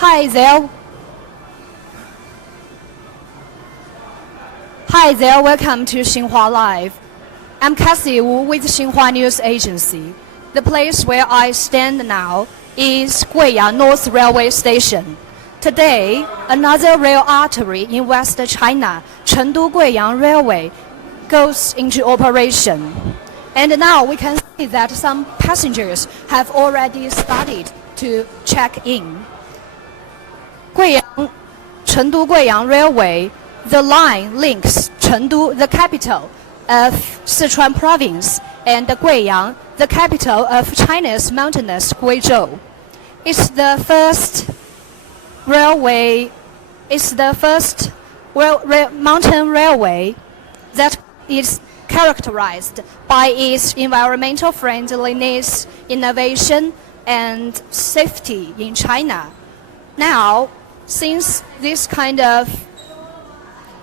Hi there. Hi there, welcome to Xinhua Live. I'm Cassie Wu with Xinhua News Agency. The place where I stand now is Guiyang North Railway Station. Today, another rail artery in West China, Chengdu-Guiyang Railway, goes into operation. And now we can see that some passengers have already started to check in. Chengdu-Guiyang Railway, the line links Chengdu, the capital of Sichuan province, and Guiyang, the capital of China's mountainous Guizhou. It's the first mountain railway that is characterized by its environmental friendliness, innovation, and safety in China. Now, since this kind of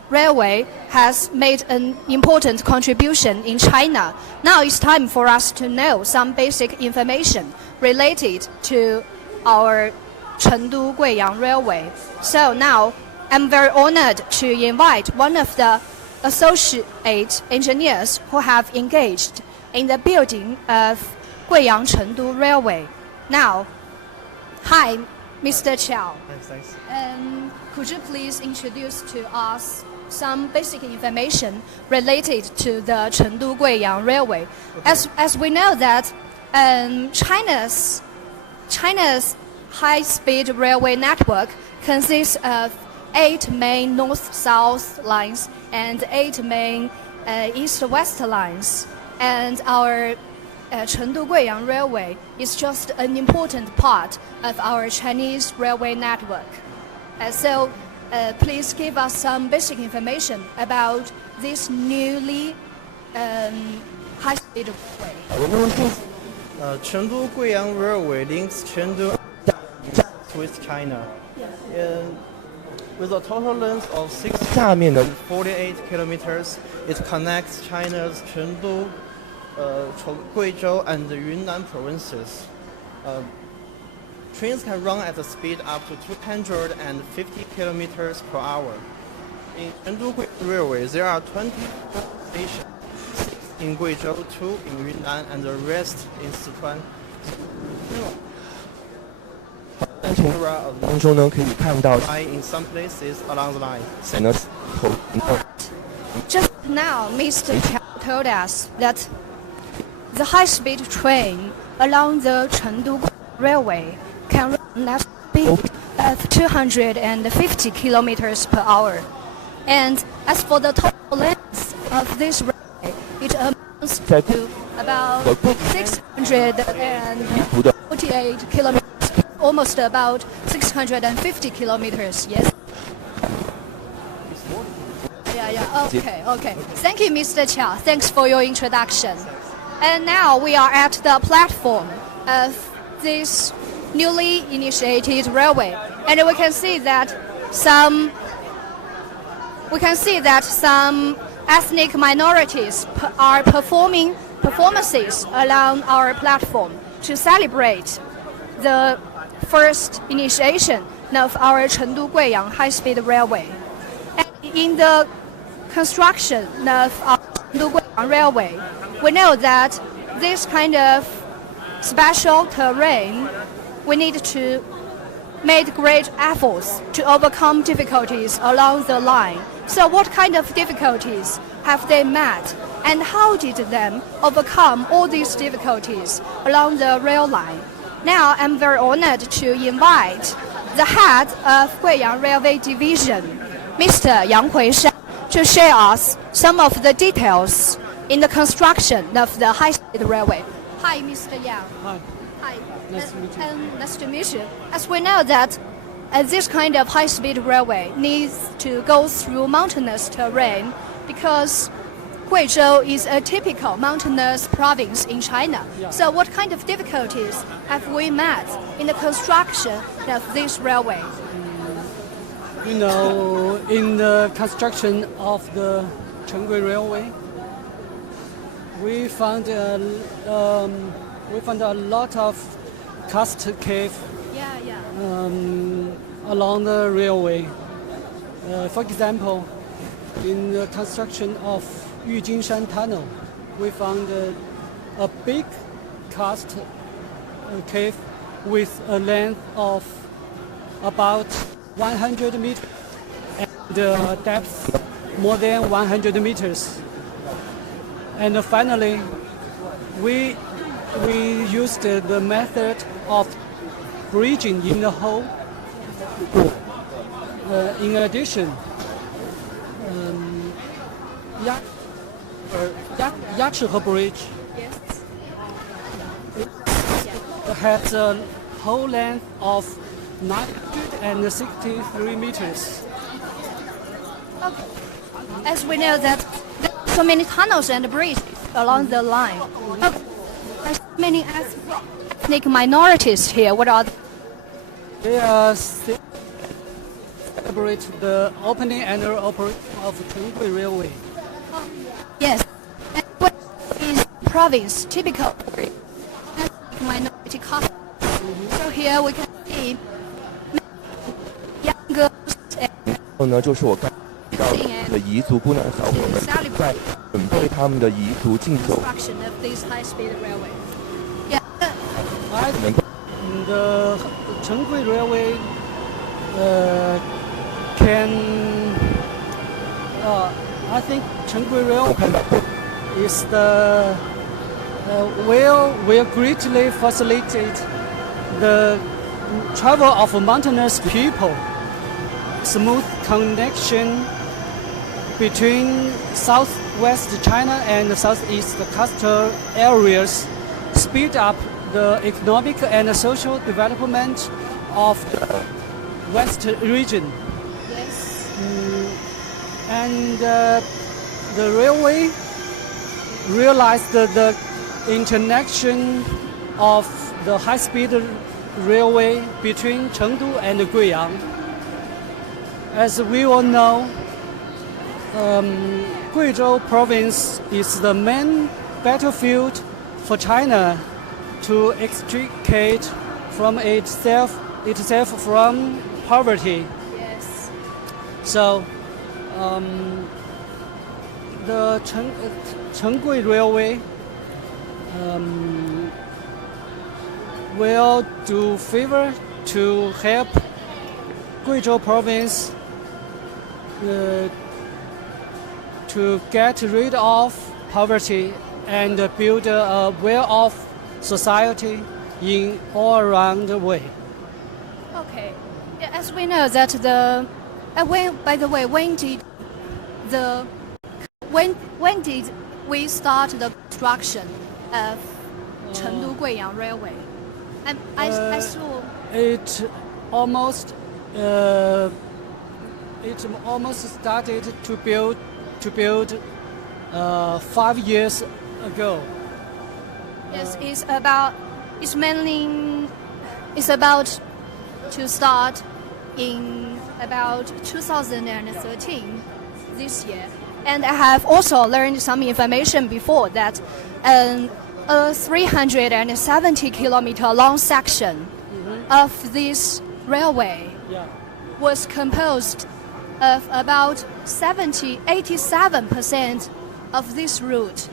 railway has made an important contribution in China, now it's time for us to know some basic information related to our Chengdu-Guiyang Railway. So now I'm very honored to invite one of the associate engineers who have engaged in the building of Guiyang-Chengdu Railway. Now, hi, Mr. Chow. Thanks. Could you please introduce to us some basic information related to the Chengdu-Guiyang Railway? Okay. As we know that China's high-speed railway network consists of 8 main north-south lines and 8 main east-west lines. And our Chengdu-Guiyang Railway is just an important part of our Chinese railway network. So please give us some basic information about this newly high-speed railway. Chengdu-Guiyang Railway links Chengdu with China. With a total length of 648 kilometers, it connects China's Chengdu, Guizhou, and Yunnan provinces. Trains can run at a speed up to 250 kilometers per hour. In Chengdu-Guiyang Railway, there are 20 stations, 6 in Guizhou, 2 in Yunnan, and the rest in Sichuan. In some places along the line. Just now, Mr. Chow told us that the high-speed train along the Chengdu Railway can run at a speed of 250 kilometers per hour. And as for the total length of this railway, it amounts to about 648 kilometers, almost about 650 kilometers, yes? Yeah. Okay. Thank you, Mr. Chow. Thanks for your introduction. And now we are at the platform of this newly initiated railway, and we can see that some ethnic minorities are performing performances along our platform to celebrate the first initiation of our Chengdu-Guiyang high-speed railway. And in the construction of our Chengdu-Guiyang railway, we know that this kind of special terrain, we need to make great efforts to overcome difficulties along the line. So what kind of difficulties have they met, and how did them overcome all these difficulties along the rail line? Now I'm very honored to invite the head of Guiyang Railway Division, Mr. Yang Huishan, to share us some of the details in the construction of the high-speed railway. Hi, Mr. Yang. Hi. Nice to meet you. Nice to meet you. As we know that this kind of high-speed railway needs to go through mountainous terrain because Guizhou is a typical mountainous province in China. Yeah. So what kind of difficulties have we met in the construction of this railway? In the construction of the Chengdu Railway, we found a lot of cast cave Yeah. along the railway. For example, in the construction of Yujinshan Tunnel, we found a big cast cave with a length of about 100 meters and a depth more than 100 meters. And finally, we used the method of bridging in the hole. In addition, Yachihe Bridge has a whole length of 963 meters. Okay. As we know that there are so many tunnels and bridges along the line. Okay. There's many ethnic minorities here. What are They celebrate the opening annual operation of Chengdu Railway. Yes. And what is province typical ethnic minority culture? So here we can see young girls and 后呢，就是我刚提到的彝族姑娘小伙们在准备他们的彝族竞走。 construction of this high-speed railway. Yeah. The Chengdu Railway I think Chengdu Railway is the will greatly facilitate the travel of mountainous people, smooth connection between southwest China and southeast coastal areas, speed up the economic and social development of the west region. Yes. And the railway realized the interconnection of the high-speed railway between Chengdu and Guiyang. As we all know, Guizhou province is the main battlefield for China to extricate from itself from poverty. Yes. So the Chengdu Railway will do favor to help Guizhou province to get rid of poverty and build a well-off society in all around the way. Okay. Yeah, as we know that by the way, when did we start the construction of Chengdu-Guiyang Railway? I saw It almost started to build 5 years ago. yes, it's about to start in about 2013 this year. And I have also learned some information before that a 370 kilometer long section of this railway was composed of about 87% of this route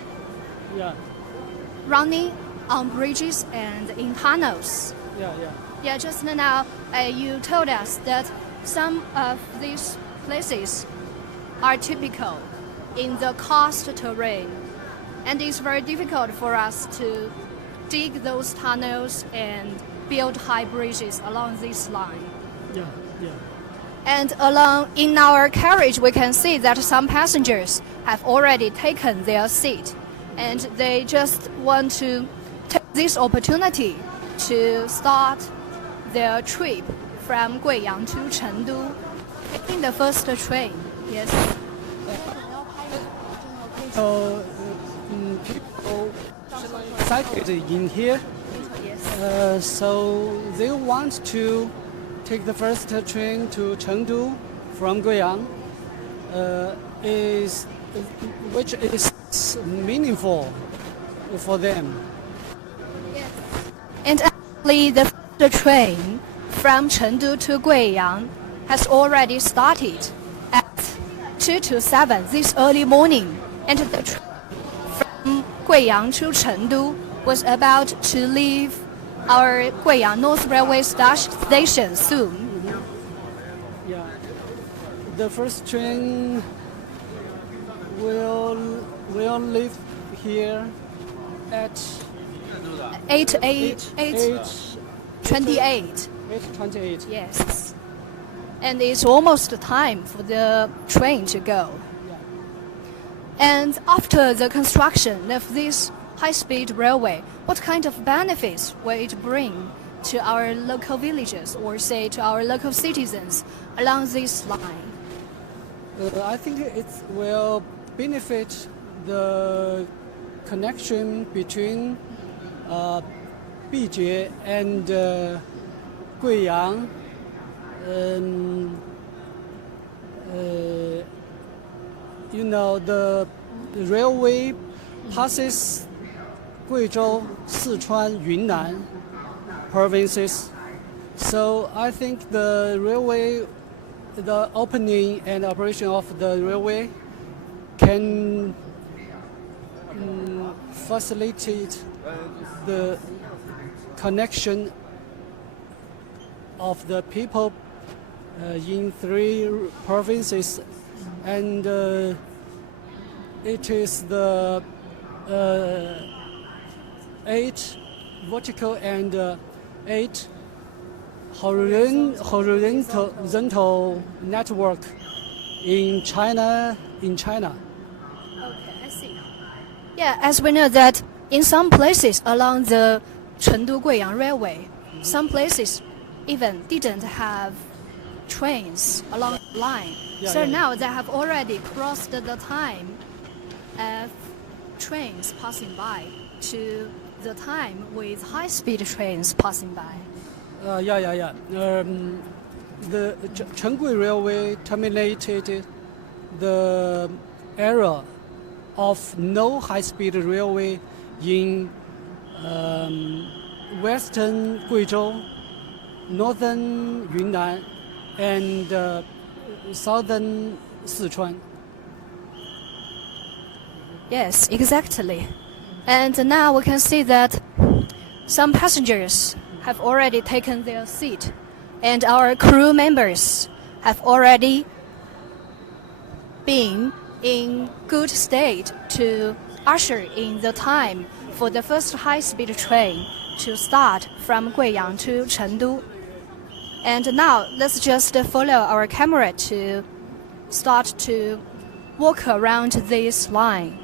running on bridges and in tunnels. Yeah, just now you told us that some of these places are typical in the karst terrain, and it's very difficult for us to dig those tunnels and build high bridges along this line. And in our carriage, we can see that some passengers have already taken their seat, and they just want to take this opportunity to start their trip from Guiyang to Chengdu, taking the first train. Yes. So people cycled in here. Yes. So they want to take the first train to Chengdu from Guiyang, which is meaningful for them. Yes. And actually, the train from Chengdu to Guiyang has already started at 2 to 7 this early morning, and the train from Guiyang to Chengdu was about to leave our Guiyang North Railway station soon. Yeah, the first train will leave here at 8:28. 8:28. Yes, and it's almost time for the train to go. And after the construction of this high-speed railway, what kind of benefits will it bring to our local villages, or say to our local citizens along this line? I think it will benefit the connection between Bijie and Guiyang. The railway passes Guizhou, Sichuan, Yunnan provinces. So I think the opening and operation of the railway can facilitate the connection of the people in 3 provinces, and it is the 8 vertical and 8 horizontal network in China. Okay, I see. Yeah, as we know that in some places along the Chengdu-Guiyang railway, some places even didn't have trains along the line. Now they have already crossed the time of trains passing by to the time with high-speed trains passing by. The Chengdu Railway terminated the era of no high-speed railway in western Guizhou, northern Yunnan, and southern Sichuan. Yes, exactly. And now we can see that some passengers have already taken their seat, and our crew members have already been in good state to usher in the time for the first high-speed train to start from Guiyang to Chengdu. And now let's just follow our camera to start to walk around this line.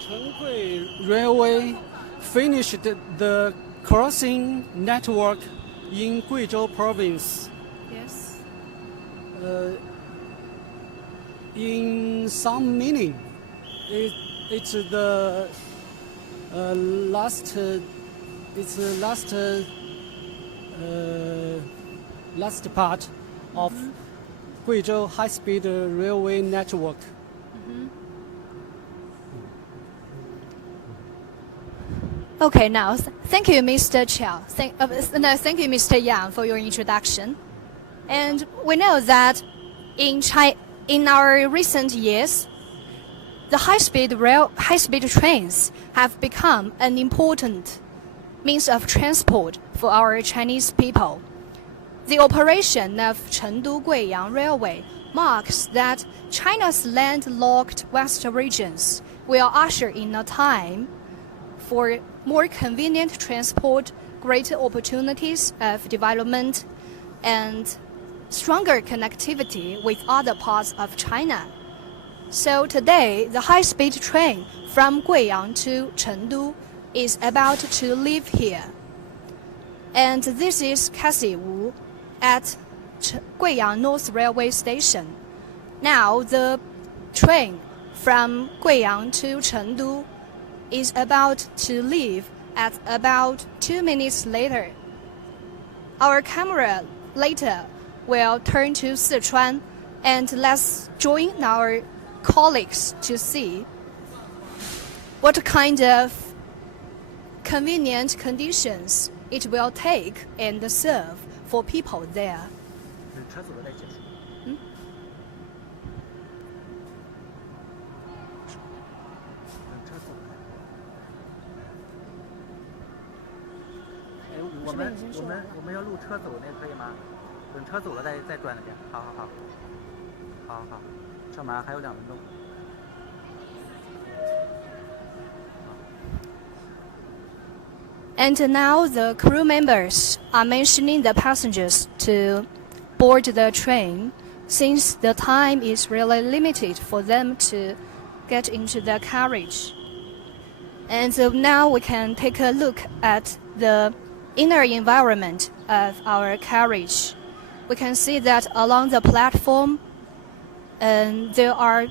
Chengdu Railway finished the crossing network in Guizhou province. Yes. In some meaning, it's the last part of Guizhou high-speed railway network. Okay, now thank you, Mr. Chiao. Thank you, Mr. Yang, for your introduction. And we know that in our recent years, the high-speed trains have become an important means of transport for our Chinese people. The operation of Chengdu-Guiyang Railway marks that China's landlocked west regions will usher in a time for more convenient transport, greater opportunities of development, and stronger connectivity with other parts of China. So today, the high-speed train from Guiyang to Chengdu is about to leave here. And this is Cassie Wu at Guiyang North Railway Station. Now the train from Guiyang to Chengdu is about to leave at about 2 minutes later. Our camera later will turn to Sichuan, and let's join our colleagues to see what kind of convenient conditions it will take and serve for people there. 车走了再结束。车走了。哎，我们要录车走那可以吗？等车走了再转那边。好。上马还有2分钟。And now the crew members are mentioning the passengers to board the train, since the time is really limited for them to get into the carriage. And so now we can take a look at the inner environment of our carriage. We can see that along the platform, there are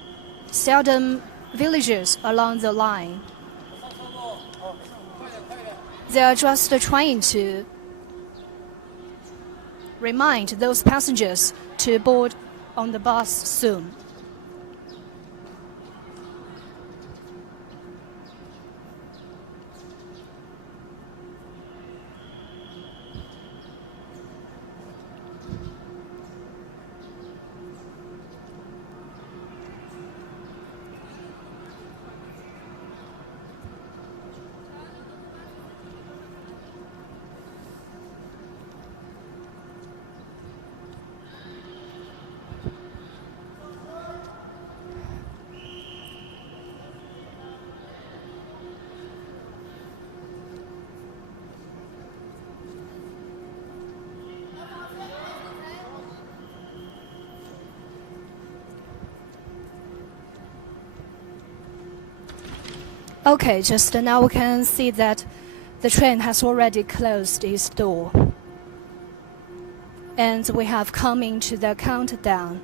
seldom villagers along the line. They are just trying to remind those passengers to board on the bus soon. Okay, just now we can see that the train has already closed its door. And we have come into the countdown.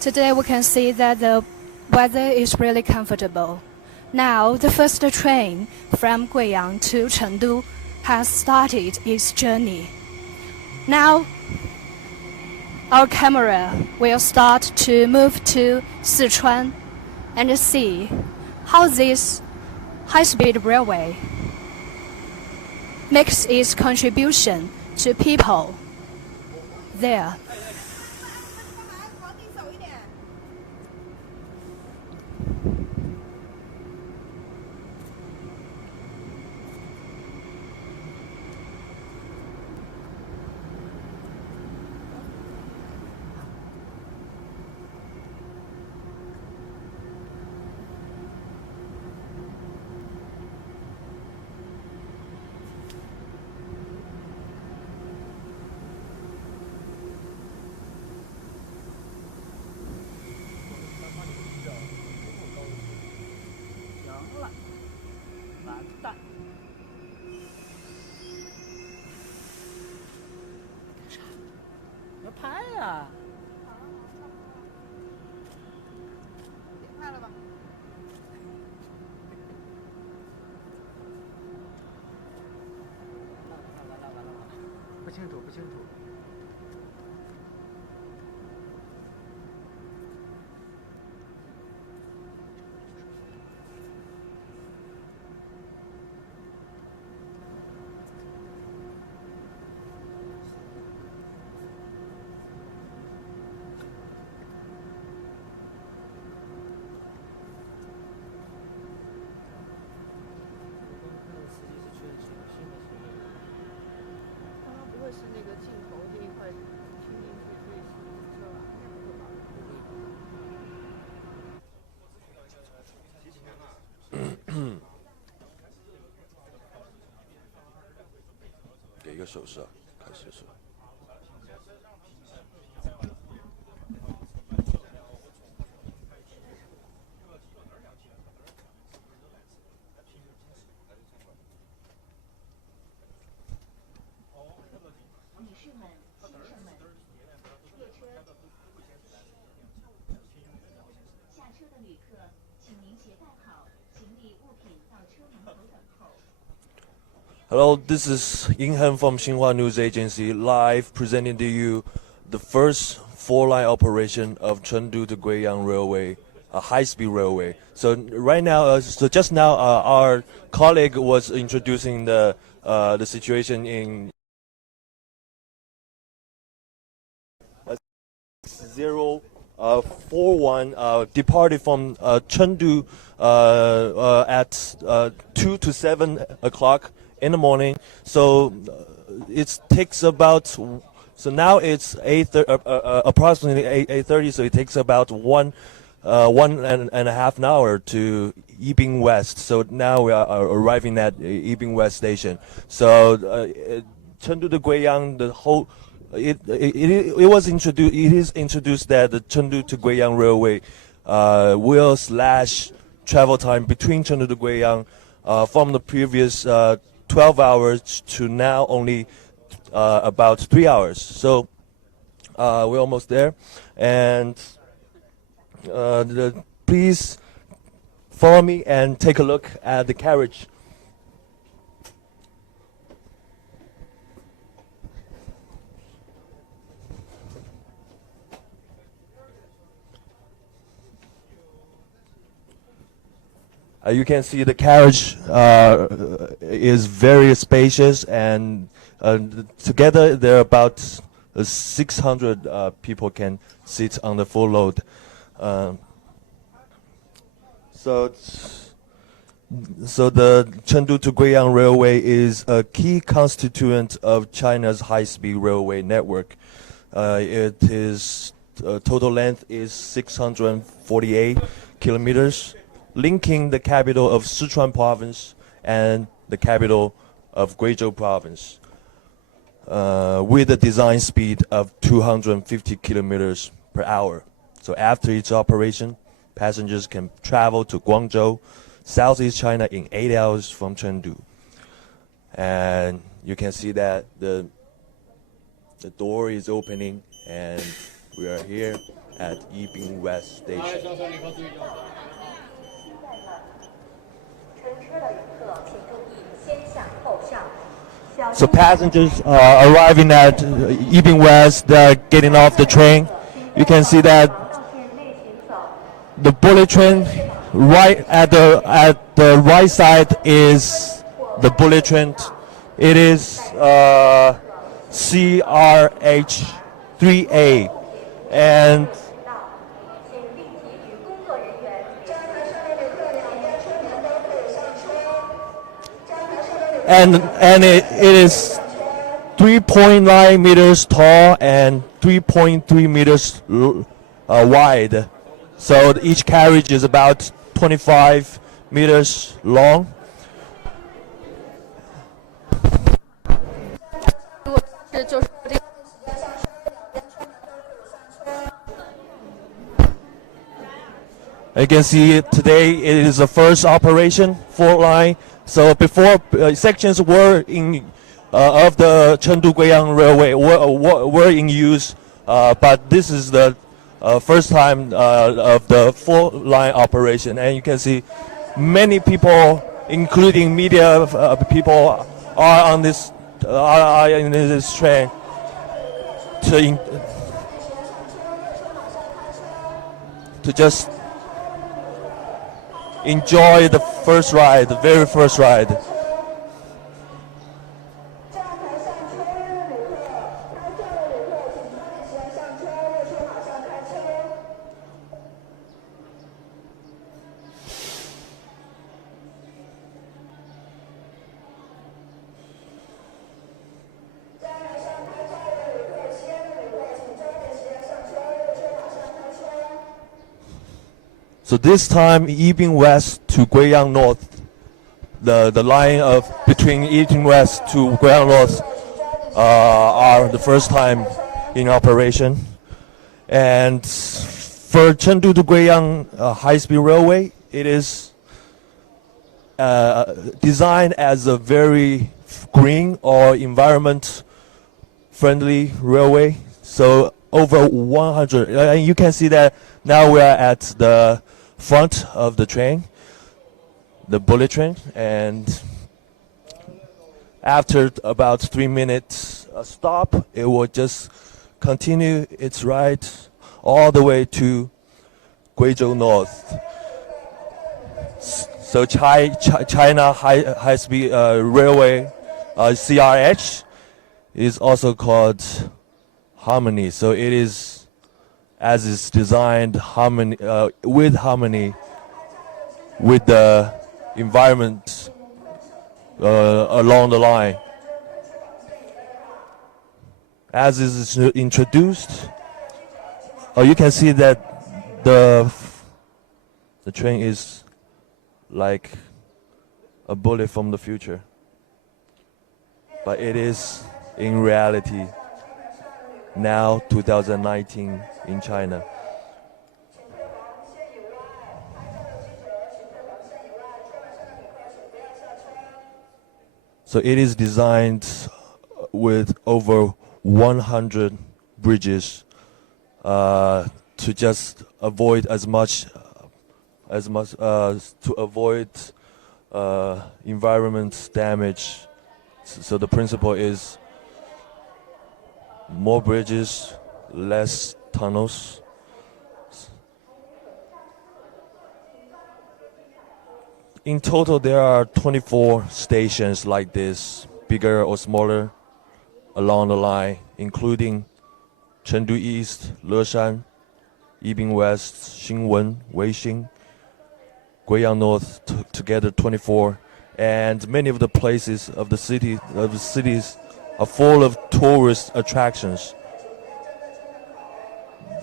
Today we can see that the weather is really comfortable. Now the first train from Guiyang to Chengdu has started its journey. Now our camera will start to move to Sichuan and see how this high-speed railway makes its contribution to people there.不清楚。是那个镜头这一块听进去对车吧？给一个手势啊，开始是。Hello, this is Yinghan from Xinhua News Agency, live presenting to you the first four-line operation of Chengdu to Guiyang Railway high-speed railway. So right now, so just now, our colleague was introducing the situation in 041 departed from Chengdu at 2 to 7 o'clock in the morning. So it takes about, so now it's approximately 8:30. So it takes about one and a half an hour to Yibin West. So now we are arriving at Yibin West station. So Chengdu-Guiyang, the whole it was introduced. It is introduced that the Chengdu to Guiyang railway will slash travel time between Chengdu to Guiyang from the previous 12 hours to now only about 3 hours. So we're almost there, and please follow me and take a look at the carriage. You can see the carriage is very spacious, and together there are about 600 people can sit on the full load. So the Chengdu to Guiyang Railway is a key constituent of China's high-speed railway network. It is total length is 648 kilometers, linking the capital of Sichuan province and the capital of Guizhou province, with a design speed of 250 kilometers per hour. So after its operation, passengers can travel to Guangzhou, Southeast China, in 8 hours from Chengdu. And you can see that the door is opening, and we are here at Yibin West station. So passengers are arriving at Yibin West, they're getting off the train. You can see that the bullet train right at the right side is the bullet train. It is CRH3A, and it is 3.9 meters tall and 3.3 meters wide. So each carriage is about 25 meters long. You can see today it is the first operation for line. So before sections were in of the Chengdu-Guiyang Railway were in use, but this is the first time of the full line operation, and you can see many people, including media people, are on this are in this train to just enjoy the first ride, the very first ride. So this time, Yibin West to Guiyang North, the line of between Yibin West to Guiyang North are the first time in operation. And for Chengdu to Guiyang high-speed railway, it is designed as a very green or environment-friendly railway. So over 100, and you can see that now we are at the front of the train, the bullet train, and after about 3 minutes stop, it will just continue its ride all the way to Guizhou North. So China High-Speed Railway, CRH, is also called Harmony. So it is, as it's designed, harmony with the environment along the line. As is introduced, you can see that the train is like a bullet from the future, but it is in reality now 2019 in China. So it is designed with over 100 bridges to just avoid to avoid environment damage. So the principle is more bridges, less tunnels. In total, there are 24 stations like this, bigger or smaller, along the line, including Chengdu East, Leshan, Yibin West, Xingwen, Weixing, Guiyang North, together 24, and many of the places of the cities are full of tourist attractions.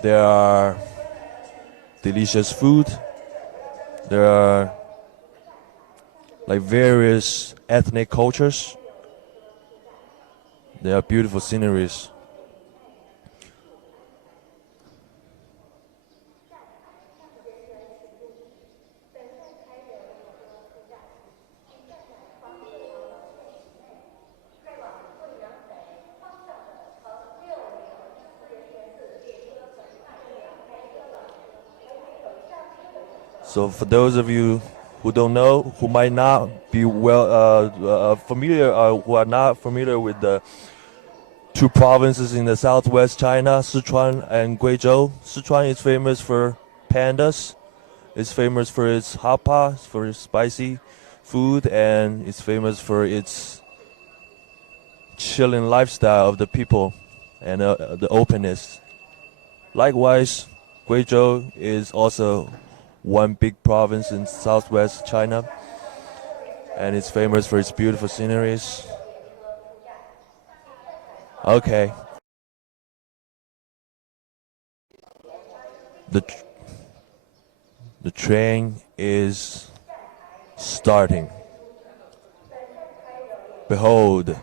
There are delicious food. There are like various ethnic cultures. There are beautiful sceneries. So for those of you who don't know, who might not be familiar, who are not familiar with the two provinces in the southwest China, Sichuan and Guizhou. Sichuan is famous for pandas. It's famous for its hapa, for its spicy food, and it's famous for its chilling lifestyle of the people and the openness. Likewise, Guizhou is also one big province in southwest China, and it's famous for its beautiful sceneries. Okay. The train is starting. Behold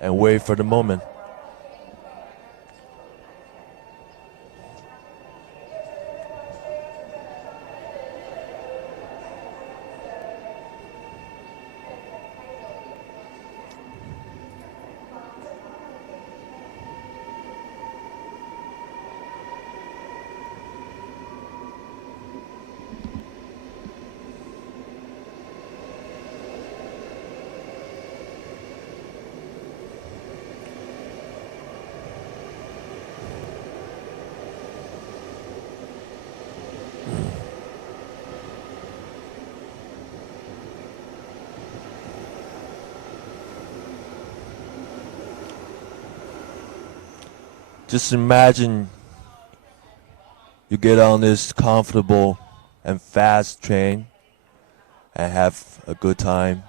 and wait for the moment. Just imagine you get on this comfortable and fast train and have a good time,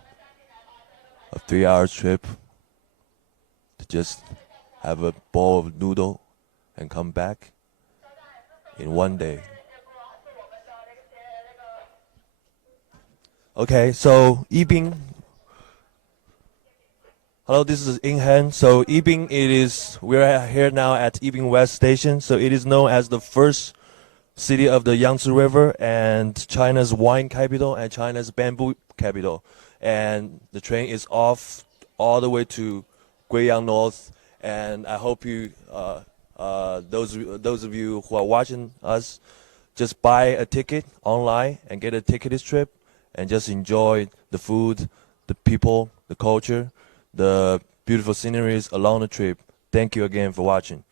a 3-hour trip, to just have a bowl of noodle and come back in one day. Okay, so Yibin. Hello, this is Inghan. So Yibin, we're here now at Yibin West Station. So it is known as the first city of the Yangtze River and China's wine capital and China's bamboo capital. And the train is off all the way to Guiyang North. And I hope you, those of you who are watching us, just buy a ticket online and get a ticketed trip and just enjoy the food, the people, the culture, the beautiful sceneries along the trip. Thank you again for watching.